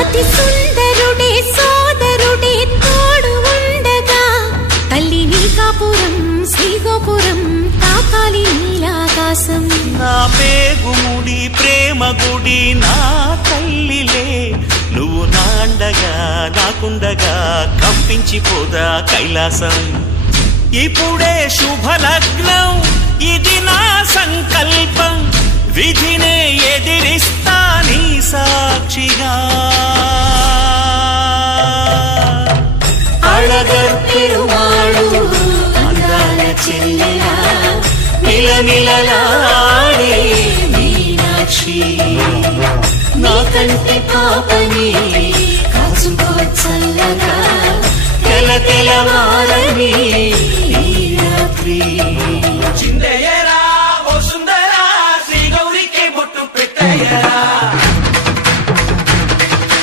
అతి సుందరుడే సోదరుడే తోడు ఉండగా తల్లి నీ కాపురం శ్రీగోపురం తాకాలి నీలాకాశం. నా పేగుముడి ప్రేమ గుడి నా తల్లిలే నువ్వు నాండగా నాకుండగా కంపించిపోదా కైలాసం. ఇప్పుడే శుభలగ్నం ఇది నా సంకల్పం విధినే ఎదిరిస్తా నీ సాక్షిగా. అళగర్ పెరుమాళు అందాల చెల్లెలా మిలమిలలాడే మీనాక్షి నీ కంటి పాపని కాచుకో చల్లగా తెల తెలవారని